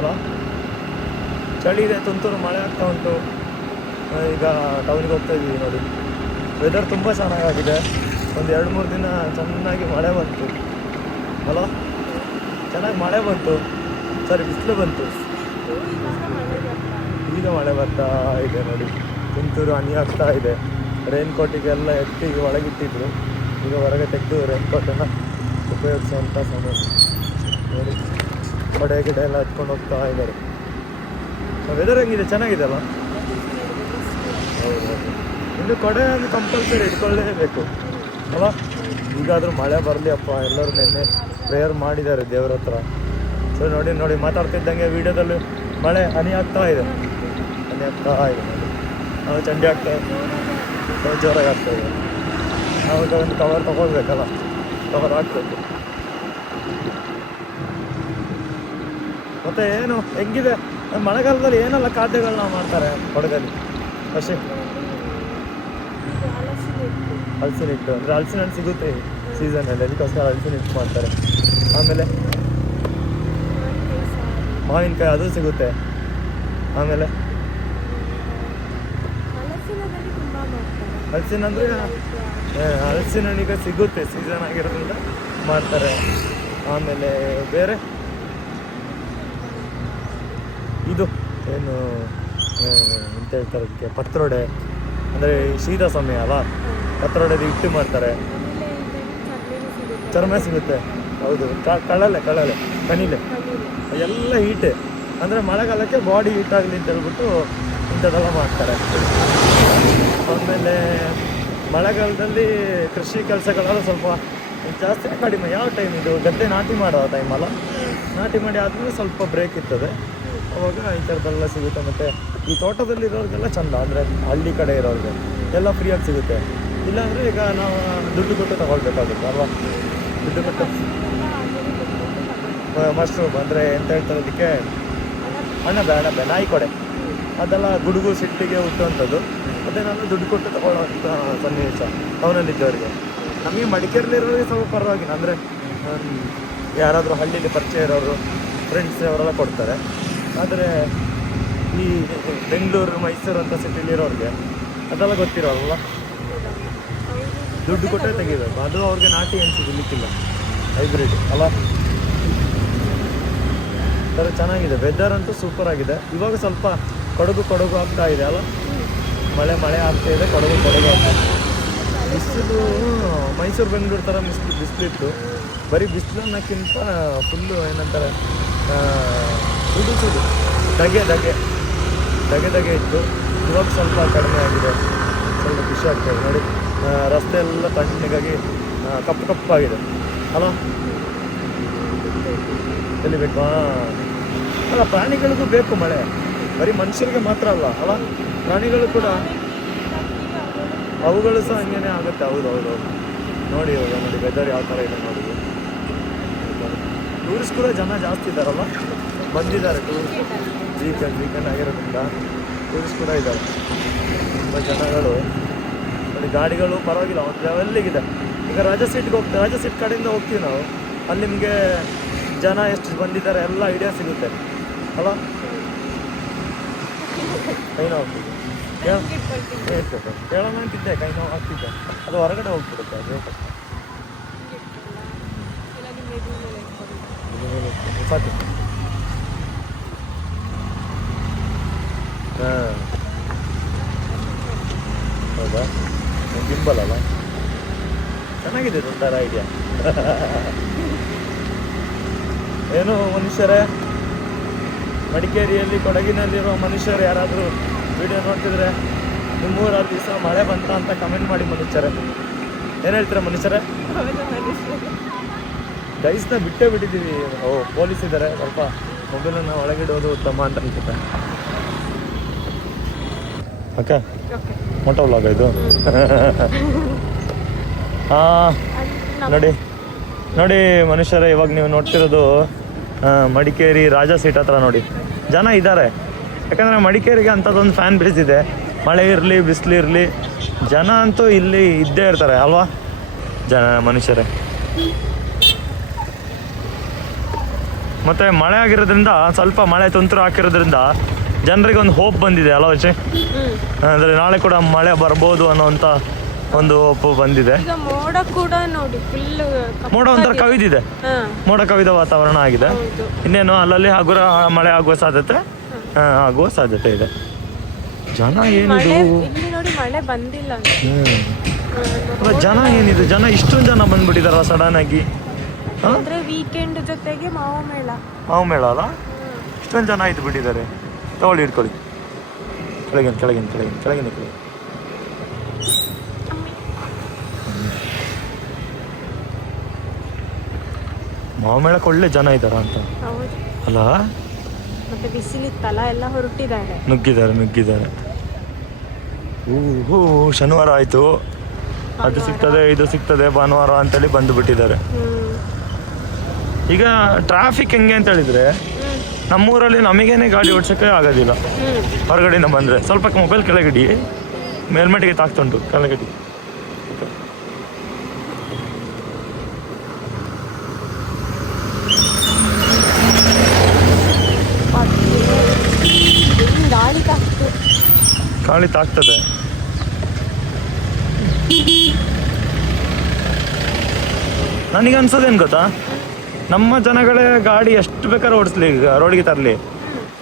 ಅಲ್ಲ, ಚಳಿ ಇದೆ, ತುಂತುರು ಮಳೆ ಆಗ್ತಾ ಉಂಟು. ಈಗ ಟೌನಿಗೆ ಹೋಗ್ತಾ ಇದ್ದೀವಿ ನೋಡಿ. ವೆದರ್ ತುಂಬ ಚೆನ್ನಾಗಾಗಿದೆ. ಒಂದು 2-3 ದಿನ ಚೆನ್ನಾಗಿ ಮಳೆ ಬಂತು ಅಲ್ಲ, ಚೆನ್ನಾಗಿ ಮಳೆ ಬಂತು, ಸರಿ ಬಿಸಿಲು ಬಂತು. ಈಗ ಮಳೆ ಬರ್ತಾ ಇದೆ ನೋಡಿ, ತುಂತುರು ಹನಿ ಆಗ್ತಾ ಇದೆ. ರೈನ್ ಕೋಟಿಗೆಲ್ಲ ಎತ್ತಿ ಒಳಗಿಟ್ಟಿದ್ರು, ಈಗ ಹೊರಗೆ ತೆಗೆದು ರೈನ್ ಕೋಟನ್ನು ಉಪಯೋಗಿಸುವಂಥ ಸಮಯ ನೋಡಿ. ಕೊಡೆ ಗಿಡ ಎಲ್ಲ ಹತ್ಕೊಂಡು ಹೋಗ್ತಾ ಇದ್ದಾರೆ. ವೆದರ್ ಹೆಂಗಿದೆ? ಚೆನ್ನಾಗಿದೆ ಅಲ್ಲ? ಹೌದೌದು. ಇನ್ನು ಕೊಡೆ ಒಂದು ಕಂಪಲ್ಸರಿ ಇಟ್ಕೊಳ್ಳೇಬೇಕು ಅಲ್ಲ. ಈಗಾದರೂ ಮಳೆ ಬರಲಿ ಅಪ್ಪ, ಎಲ್ಲರೂ ನಿನ್ನೆ ಪ್ರೇಯರ್ ಮಾಡಿದ್ದಾರೆ ದೇವ್ರ ಹತ್ರ. ಸೊ ನೋಡಿ ನೋಡಿ, ಮಾತಾಡ್ತಿದ್ದಂಗೆ ವೀಡಿಯೋದಲ್ಲಿ ಮಳೆ ಹನಿ ಆಗ್ತಾ ಇದೆ, ಹನಿ ಆಗ್ತಾ ಇದೆ ನೋಡಿ. ನಾವು ಚಂಡಿ ಆಗ್ತಾ ಇದೆ, ಜೋರಾಗಿ ಆಗ್ತಾ ಇದೆ. ನಾವು ಒಂದು ಕವರ್ ತೊಗೊಳ್ಬೇಕಲ್ಲ, ಕವರ್ ಹಾಕ್ಬೇಕು. ಮತ್ತು ಏನು ಹೆಂಗಿದೆ ಮಳೆಗಾಲದಲ್ಲಿ ಏನೆಲ್ಲ ಖಾದ್ಯಗಳನ್ನ ಮಾಡ್ತಾರೆ ಕೊಡಗಲ್ಲಿ? ಅಷ್ಟೇ ಹಲಸಿನ ಹಿಟ್ಟು, ಅಂದರೆ ಹಲಸಿನ ಹಣ್ಣು ಸಿಗುತ್ತೆ ಸೀಸನಲ್ಲಿ, ಅದಕ್ಕೋಸ್ಕರ ಹಲಸಿನ ಹಿಟ್ಟು ಮಾಡ್ತಾರೆ. ಆಮೇಲೆ ಮಾವಿನಕಾಯಿ ಅದು ಸಿಗುತ್ತೆ. ಆಮೇಲೆ ಹಲಸಿನ ಅಂದರೆ ಹಲಸಿನ ಹಣ್ಣಿಗೆ ಸಿಗುತ್ತೆ, ಸೀಸನ್ ಆಗಿರೋದ್ರಿಂದ ಮಾಡ್ತಾರೆ. ಆಮೇಲೆ ಬೇರೆ ಇದು ಏನು ಅಂತ ಹೇಳ್ತಾರೆ ಅದಕ್ಕೆ, ಪತ್ರೊಡೆ, ಅಂದರೆ ಶೀತ ಸಮಯ ಅಲ್ಲ, ಪತ್ರೊಡೆದು ಹಿಟ್ಟು ಮಾಡ್ತಾರೆ. ಚರ್ಮ ಸಿಗುತ್ತೆ, ಹೌದು. ಕಳಲೆ ಕಣಿಲೆ ಎಲ್ಲ ಹೀಟೆ, ಅಂದರೆ ಮಳೆಗಾಲಕ್ಕೆ ಬಾಡಿ ಹೀಟ್ ಆಗಲಿ ಅಂತ ಹೇಳ್ಬಿಟ್ಟು ಇಂಥದ್ದೆಲ್ಲ ಮಾಡ್ತಾರೆ. ಆಮೇಲೆ ಮಳೆಗಾಲದಲ್ಲಿ ಕೃಷಿ ಕೆಲಸಗಳೆಲ್ಲ ಸ್ವಲ್ಪ ಜಾಸ್ತಿ ಕಡಿಮೆ. ಯಾವ ಟೈಮ್ ಇದು? ಗದ್ದೆ ನಾಟಿ ಮಾಡೋ ಟೈಮಲ್ಲ, ನಾಟಿ ಮಾಡಿ ಆದಮೇಲೆ ಸ್ವಲ್ಪ ಬ್ರೇಕ್ ಇರ್ತದೆ, ಅವಾಗ ಈ ಥರದ್ದೆಲ್ಲ ಸಿಗುತ್ತೆ. ಮತ್ತು ಈ ತೋಟದಲ್ಲಿರೋರಿಗೆಲ್ಲ ಚೆಂದ, ಅಂದರೆ ಹಳ್ಳಿ ಕಡೆ ಇರೋರಿಗೆ ಎಲ್ಲ ಫ್ರೀಯಾಗಿ ಸಿಗುತ್ತೆ. ಇಲ್ಲಾಂದರೆ ಈಗ ನಾವು ದುಡ್ಡು ಕೊಟ್ಟು ತಗೊಳ್ಬೇಕಾಗುತ್ತೆ ಅಲ್ವಾ? ದುಡ್ಡು ಕೊಟ್ಟು ಮಶ್ರೂಮ್ ಅಂದರೆ ಎಂತ ಹೇಳ್ತಾರೆ ಅದಕ್ಕೆ, ಅಣಬೆ ನಾಯಿ ಕೊಡೆ, ಅದೆಲ್ಲ ಗುಡುಗು ಸಿಟ್ಟಿಗೆ ಹುಟ್ಟುವಂಥದ್ದು. ಮತ್ತು ನಾನು ದುಡ್ಡು ಕೊಟ್ಟು ತಗೊಳ್ಳೋವಂಥ ಸನ್ನಿವೇಶ ಟೌನಲ್ಲಿದ್ದವರಿಗೆ. ನಮಗೆ ಮಡಿಕೇರಿಲಿರೋರಿಗೆ ಸ್ವಲ್ಪ ಪರವಾಗಿಲ್ಲ, ಅಂದರೆ ಯಾರಾದರೂ ಹಳ್ಳಿಯಲ್ಲಿ ಪರಿಚಯ ಇರೋರು, ಫ್ರೆಂಡ್ಸ್ ಅವರೆಲ್ಲ ಕೊಡ್ತಾರೆ. ಆದರೆ ಈ ಬೆಂಗಳೂರು, ಮೈಸೂರು ಅಂತ ಸಿಟಿಲಿರೋರಿಗೆ ಅದೆಲ್ಲ ಗೊತ್ತಿರೋಲ್ಲ, ದುಡ್ಡು ಕೊಟ್ಟರೆ ತೆಗಿಬೇಕು. ಅದು ಅವ್ರಿಗೆ ನಾಟಿ ಏನು ಸಿಗಲಿಕ್ಕಿಲ್ಲ, ಹೈಬ್ರಿಡ್ ಅಲ್ಲ. ಥರ ಚೆನ್ನಾಗಿದೆ, ವೆದರ್ ಅಂತೂ ಸೂಪರ್ ಆಗಿದೆ. ಇವಾಗ ಸ್ವಲ್ಪ ಕೊಡಗು ಆಗ್ತಾ ಇದೆ ಅಲ್ಲ, ಮಳೆ ಆಗ್ತಾ ಇದೆ, ಕೊಡಗು ಆಗ್ತಾ ಇದೆ. ಬಿಸಿಲು ಮೈಸೂರು ಬೆಂಗಳೂರು ಥರ ಬಿಸಿಲಿತ್ತು. ಬರೀ ಬಿಸಿಲು ಅನ್ನೋಕ್ಕಿಂತ ಫುಲ್ಲು ಏನಂತಾರೆ, ಸುಡು ಧಗೆ ಇತ್ತು. ಇವಾಗ ಸ್ವಲ್ಪ ಕಡಿಮೆ ಆಗಿದೆ, ಸ್ವಲ್ಪ ಖುಷಿ ಆಗ್ತಾಯಿದೆ ನೋಡಿ. ರಸ್ತೆ ಎಲ್ಲ ತಣ್ಣಗಾಗಿ ಕಪ್ಪಾಗಿದೆ ಅಲ್ಲ. ತಿಳಿಬೇಕು ಅಲ್ಲ, ಪ್ರಾಣಿಗಳಿಗೂ ಬೇಕು ಮಳೆ, ಬರೀ ಮನುಷ್ಯರಿಗೆ ಮಾತ್ರ ಅಲ್ಲ ಅಲ್ಲ, ಪ್ರಾಣಿಗಳು ಕೂಡ ಅವುಗಳು ಸಹ ಹಂಗೇನೆ ಆಗುತ್ತೆ. ಹೌದು ನೋಡಿ, ಇವಾಗ ನೋಡಿ ವೆದರ್ ಯಾವ ಥರ ಇದೆ ನೋಡಿ. ಟೂರಿಸ್ಟ್ ಕೂಡ ಜನ ಜಾಸ್ತಿ ಇದ್ದಾರಲ್ಲ, ಬಂದಿದ್ದಾರೆ ಟೂರಿಸ್ಟ್. ವೀಕೆಂಡ್ ಆಗಿರೋದ್ರಿಂದ ಟೂರಿಸ್ಟ್ ಕೂಡ ಇದ್ದಾರೆ, ತುಂಬ ಜನಗಳು ನೋಡಿ. ಗಾಡಿಗಳು ಪರವಾಗಿಲ್ಲ, ಒಂದು ಲೆವೆಲ್ಲಿಗಿದೆ. ಈಗ ರಾಜಾ ಸೀಟ್ ಕಡೆಯಿಂದ ಹೋಗ್ತೀವಿ ನಾವು, ಅಲ್ಲಿ ನಿಮಗೆ ಜನ ಎಷ್ಟು ಬಂದಿದ್ದಾರೆ ಎಲ್ಲ ಐಡಿಯಾ ಸಿಗುತ್ತೆ ಅಲ್ಲ. ಕೈ ನೋವು ಆಗ್ತಿದೆ, ಕೇಳೋಣ ಅಂತಿದ್ದೆ, ಕೈ ನೋವು ಆಗ್ತಿದ್ದೆ, ಅದು ಹೊರಗಡೆ ಹೋಗ್ಬಿಡುತ್ತೆ. ಅದು ಸಾಕು. ಹಾಂ, ಹೌದಾ? ಗಿಂಬಲ್ ಅಲ್ಲ, ಚೆನ್ನಾಗಿದೆ ಒಂಥರ ಐಡಿಯಾ. ಏನು ಮನುಷ್ಯರೇ, ಮಡಿಕೇರಿಯಲ್ಲಿ ಕೊಡಗಿನಲ್ಲಿರೋ ಮನುಷ್ಯರು ಯಾರಾದರೂ ವಿಡಿಯೋ ನೋಡ್ತಿದ್ರೆ, ನಿಮ್ಮೂರಲ್ಲಿ ದಿವಸ ಮಳೆ ಬಂತ ಅಂತ ಕಮೆಂಟ್ ಮಾಡಿ ಮನುಷ್ಯರೇ. ಏನು ಹೇಳ್ತೀರಾ ಮನುಷ್ಯರೇ? ಗೈಸ್ನ ಬಿಟ್ಟೇ ಬಿಟ್ಟಿದ್ದೀವಿ. ಪೊಲೀಸ್ ಇದ್ದಾರೆ, ಸ್ವಲ್ಪ ಮೊಬೈಲನ್ನು ಒಳಗಿಡೋದು ಉತ್ತಮ ಅಂತ ಅನ್ಸುತ್ತೆ. ಅಕ್ಕ ಮೊಟ್ಟ ವ್ಲಾಗ ಇದು. ನೋಡಿ ಮನುಷ್ಯರೇ, ಇವಾಗ ನೀವು ನೋಡ್ತಿರೋದು ಮಡಿಕೇರಿ ರಾಜಾ ಸೀಟ್ ಹತ್ರ ನೋಡಿ ಜನ ಇದ್ದಾರೆ. ಯಾಕಂದರೆ ಮಡಿಕೇರಿಗೆ ಅಂಥದ್ದೊಂದು ಫ್ಯಾನ್ ಬೇಸ್ ಇದೆ. ಮಳೆ ಇರಲಿ ಬಿಸಿಲಿರಲಿ ಜನ ಅಂತೂ ಇಲ್ಲಿ ಇದ್ದೇ ಇರ್ತಾರೆ ಅಲ್ವಾ ಮನುಷ್ಯರೇ. ಮತ್ತು ಮಳೆ ಆಗಿರೋದ್ರಿಂದ ಸ್ವಲ್ಪ ಮಳೆ ತುಂತುರು ಹಾಕಿರೋದ್ರಿಂದ ಜನರಿಗೆ ಒಂದು ಹೋಪ್ ಬಂದಿದೆ ಅಲ್ಲ ವಚ್ಚೆ. ಅಂದರೆ ನಾಳೆ ಕೂಡ ಮಳೆ ಬರ್ಬೋದು ಅನ್ನೋಂಥ ಒಂದು ಹೋಪ್ ಬಂದಿದೆ. ಈಗ ಮೋಡ ಕೂಡ ನೋಡಿ ಫುಲ್ ಮೋಡ ಒಂಥರ ಕವಿದಿದೆ, ಮೋಡ ಕವಿದ ವಾತಾವರಣ ಆಗಿದೆ. ಇನ್ನೇನು ಅಲ್ಲಲ್ಲಿ ಹಗುರ ಮಳೆ ಆಗುವ ಸಾಧ್ಯತೆ ಇದೆ. ಜನ ಏನಿದು ನೋಡಿ ಮಳೆ ಬಂದಿಲ್ಲ. ಜನ ಏನಿದೆ, ಜನ ಇಷ್ಟೊಂದು ಜನ ಬಂದ್ಬಿಟ್ಟಿದಾರ ಸಡನ್ ಆಗಿ. ಅಂದ್ರೆ ವೀಕೆಂಡ್ ಜೊತೆಗೆ ಮಾವು ಮೇಳ ಅಲ್ಲ, ಇಷ್ಟೊಂದು ಜನ ಇದ್ದು ಬಿಟ್ಟಿದ್ದಾರೆ. ತಗೊಳ್ಳಿ ಇಟ್ಕೊಳ್ಳಿ, ಕೆಳಗಿನ ಮಾವು ಮೇಳಕ್ಕೆ ಒಳ್ಳೆ ಜನ ಇದ್ದಾರ ಅಂತ ಅಲ್ಲ. ಮತ್ತೆ ಬಿಸಿಲಿತ್ತಲ್ಲ, ಎಲ್ಲ ಹೊರಟಿದ್ದಾರೆ, ನುಗ್ಗಿದ್ದಾರೆ. ಶನಿವಾರ ಆಯ್ತು, ಅದು ಸಿಗ್ತದೆ ಇದು ಸಿಗ್ತದೆ ಭಾನುವಾರ ಅಂತೇಳಿ ಬಂದು ಬಿಟ್ಟಿದ್ದಾರೆ. ಈಗ ಟ್ರಾಫಿಕ್ ಹೆಂಗೆ ಅಂತ ಹೇಳಿದ್ರೆ, ನಮ್ಮೂರಲ್ಲಿ ನಮಗೇನೆ ಗಾಡಿ ಓಡಿಸೋಕ್ಕೆ ಆಗೋದಿಲ್ಲ. ಹೊರಗಡೆಯಿಂದ ಬಂದರೆ ಸ್ವಲ್ಪ ಮೊಬೈಲ್ ಕೆಳಗಡಿ, ಮೇಲ್ಮಟ್ಟಿಗೆ ತಾಕ್ತುಂಟು ಕೆಳಗಡಿ. ಗಾಳಿ ತಾಕ್ತದೆ. ನನಗೆ ಅನ್ಸೋದೇನು ಗೊತ್ತಾ, ನಮ್ಮ ಜನಗಳೇ ಗಾಡಿ ಎಷ್ಟು ಬೇಕಾದ್ರೆ ಓಡಿಸ್ಲಿ, ಈಗ ರೋಡ್ಗೆ ತರಲಿ,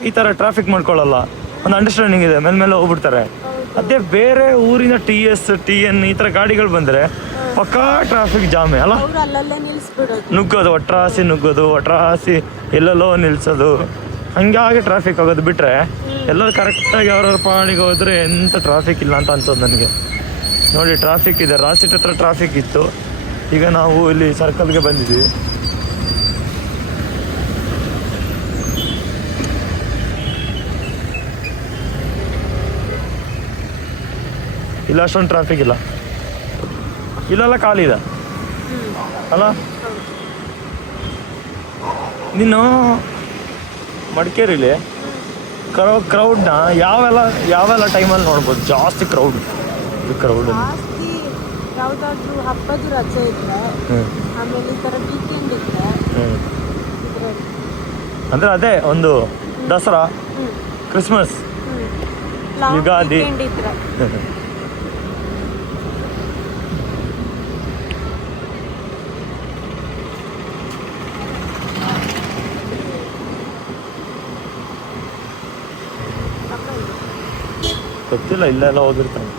ಈ ಥರ ಟ್ರಾಫಿಕ್ ಮಾಡ್ಕೊಳ್ಳಲ್ಲ. ಒಂದು ಅಂಡರ್ಸ್ಟ್ಯಾಂಡಿಂಗ್ ಇದೆ, ಮೇಲೆ ಹೋಗ್ಬಿಡ್ತಾರೆ. ಅದೇ ಬೇರೆ ಊರಿನ TN ಈ ಥರ ಗಾಡಿಗಳು ಬಂದರೆ ಪಕ್ಕಾ ಟ್ರಾಫಿಕ್ ಜಾಮೆ ಅಲ್ಲ. ನುಗ್ಗೋದು ಒಟ್ರಾಸಿ ಎಲ್ಲೆಲ್ಲೋ ನಿಲ್ಸೋದು, ಹಂಗಾಗಿ ಟ್ರಾಫಿಕ್ ಆಗೋದು. ಬಿಟ್ಟರೆ ಎಲ್ಲರೂ ಕರೆಕ್ಟಾಗಿ ಅವ್ರವ್ರ ಪಾಡಿಗೆ ಹೋದರೆ ಎಂಥ ಟ್ರಾಫಿಕ್ ಇಲ್ಲ ಅಂತ ಅನ್ಸೋದು ನನಗೆ. ನೋಡಿ ಟ್ರಾಫಿಕ್ ಇದೆ, ರಾಸಿಟ್ ಹತ್ರ ಟ್ರಾಫಿಕ್ ಇತ್ತು, ಈಗ ನಾವು ಇಲ್ಲಿ ಸರ್ಕಲ್ಗೆ ಬಂದಿದ್ದೀವಿ. ಇಲ್ಲ ಅಷ್ಟೊಂದು ಟ್ರಾಫಿಕ್ ಇಲ್ಲ, ಇಲ್ಲೆಲ್ಲ ಖಾಲಿ ಇದೆ ಅಲ್ಲ. ನೀನು ಮಡಿಕೇರಿಲಿ ಕ್ರೌಡ್ನ ಯಾವೆಲ್ಲ ಟೈಮಲ್ಲಿ ನೋಡ್ಬೋದು? ಜಾಸ್ತಿ ಕ್ರೌಡ್ ಯಾವುದಾದ್ರೂ ಹಬ್ಬದ ರಜೆ ಇದ್ರೆ, ಆಮೇಲೆ ಈ ಥರ ವೀಕೆಂಡ್ ಇದ್ರೆ, ಅಂದರೆ ಅದೇ ಒಂದು ದಸರಾ, ಕ್ರಿಸ್ಮಸ್, ಯುಗಾದಿ ಇದ್ರೆ. ಗೊತ್ತಿಲ್ಲ, ಇಲ್ಲೆಲ್ಲ ಹೋಗಿರ್ತಾನೆ.